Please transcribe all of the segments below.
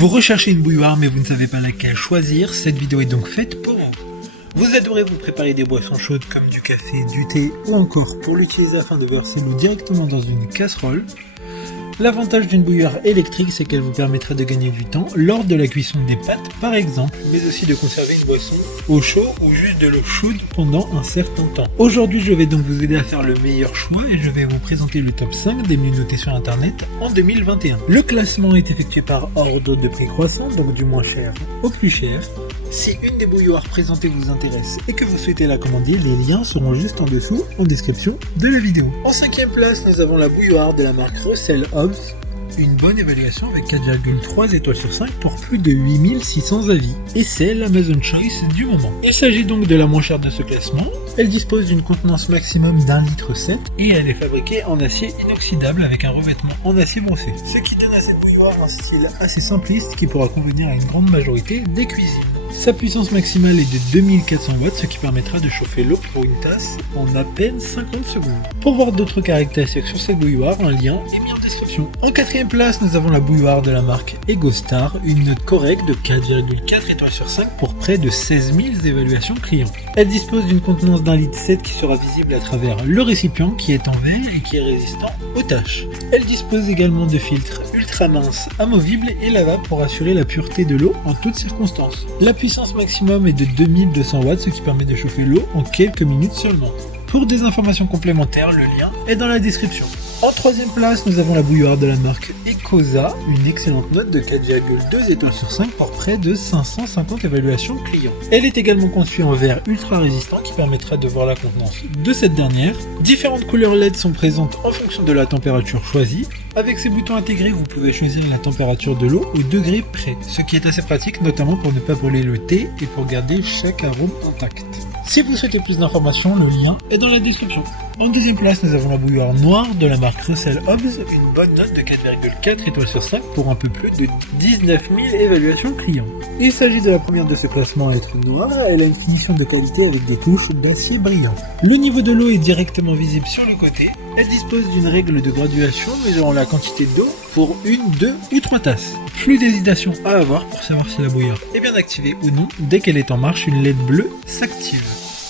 Vous recherchez une bouilloire mais vous ne savez pas laquelle choisir, cette vidéo est donc faite pour vous. Vous adorez vous préparer des boissons chaudes comme du café, du thé ou encore pour l'utiliser afin de verser l'eau directement dans une casserole. L'avantage d'une bouilloire électrique, c'est qu'elle vous permettra de gagner du temps lors de la cuisson des pâtes par exemple, mais aussi de conserver une boisson au chaud ou juste de l'eau chaude pendant un certain temps. Aujourd'hui, je vais donc vous aider à faire le meilleur choix et je vais vous présenter le top 5 des mieux notés sur internet en 2021. Le classement est effectué par ordre de prix croissant, donc du moins cher au plus cher. Si une des bouilloires présentées vous intéresse et que vous souhaitez la commander, les liens seront juste en dessous en description de la vidéo. En 5ème place, nous avons la bouilloire de la marque Russell Hobbs. Une bonne évaluation avec 4,3 étoiles sur 5 pour plus de 8600 avis. Et c'est l'Amazon Choice du moment. Il s'agit donc de la moins chère de ce classement. Elle dispose d'une contenance maximum d'1,7 litre et elle est fabriquée en acier inoxydable avec un revêtement en acier brossé. Ce qui donne à cette bouilloire un style assez simpliste qui pourra convenir à une grande majorité des cuisines. Sa puissance maximale est de 2400 watts, ce qui permettra de chauffer l'eau pour une tasse en à peine 50 secondes. Pour voir d'autres caractéristiques sur cette bouilloire, un lien est mis en description. En 4ème place, nous avons la bouilloire de la marque EgoStar, une note correcte de 4,4 étoiles sur 5 pour près de 16 000 évaluations clients. Elle dispose d'une contenance d'1,7 litre qui sera visible à travers le récipient qui est en verre et qui est résistant aux taches. Elle dispose également de filtres ultra minces, amovibles et lavables pour assurer la pureté de l'eau en toutes circonstances. La puissance maximum est de 2200 watts, ce qui permet de chauffer l'eau en quelques minutes seulement. Pour des informations complémentaires, le lien est dans la description. En 3ème place, nous avons la bouilloire de la marque Ecosa, une excellente note de 4,2 étoiles sur 5 pour près de 550 évaluations clients. Elle est également conçue en verre ultra résistant qui permettra de voir la contenance de cette dernière. Différentes couleurs LED sont présentes en fonction de la température choisie. Avec ces boutons intégrés, vous pouvez choisir la température de l'eau au degré près, ce qui est assez pratique notamment pour ne pas brûler le thé et pour garder chaque arôme intact. Si vous souhaitez plus d'informations, le lien est dans la description. En 2ème place, nous avons la bouilloire noire de la marque Russell Hobbs, une bonne note de 4,4 étoiles sur 5 pour un peu plus de 19 000 évaluations clients. Il s'agit de la première de ce classement à être noire, elle a une finition de qualité avec des touches d'acier brillant. Le niveau de l'eau est directement visible sur le côté, elle dispose d'une règle de graduation mesurant la quantité d'eau pour 1, 2 ou 3 tasses. Plus d'hésitation à avoir pour savoir si la bouilloire est bien activée ou non, dès qu'elle est en marche, une LED bleue s'active.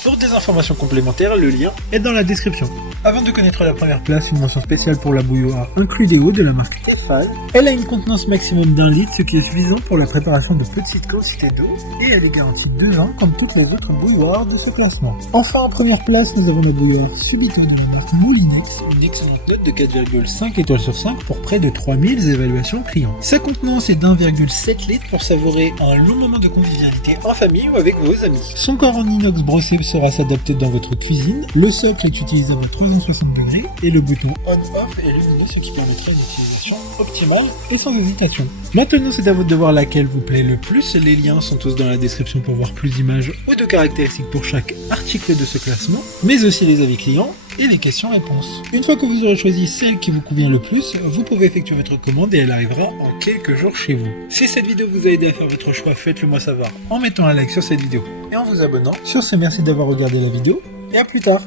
Pour des informations complémentaires, le lien est dans la description. Avant de connaître la première place, une mention spéciale pour la bouilloire Includéo de la marque Tefal. Elle a une contenance maximum d'1 litre, ce qui est suffisant pour la préparation de petites quantités d'eau, et elle est garantie 2 ans comme toutes les autres bouilloires de ce classement. Enfin, en première place, nous avons la bouilloire Subito de la marque Moulinex, une excellente note de 4,5 étoiles sur 5 pour près de 3000 évaluations clients. Sa contenance est d'1,7 litre pour savourer un long moment de convivialité en famille ou avec vos amis. Son corps en inox brossé sera s'adapter dans votre cuisine, le socle est utilisable à 360 degrés et le bouton on-off est lumineux, ce qui permettrait une utilisation optimale et sans hésitation. Maintenant, c'est à vous de voir laquelle vous plaît le plus, les liens sont tous dans la description pour voir plus d'images ou de caractéristiques pour chaque article de ce classement, mais aussi les avis clients et les questions-réponses. Une fois que vous aurez choisi celle qui vous convient le plus, vous pouvez effectuer votre commande et elle arrivera en quelques jours chez vous. Si cette vidéo vous a aidé à faire votre choix, faites-le moi savoir en mettant un like sur cette vidéo et en vous abonnant. Sur ce, merci d'avoir regardé la vidéo et à plus tard.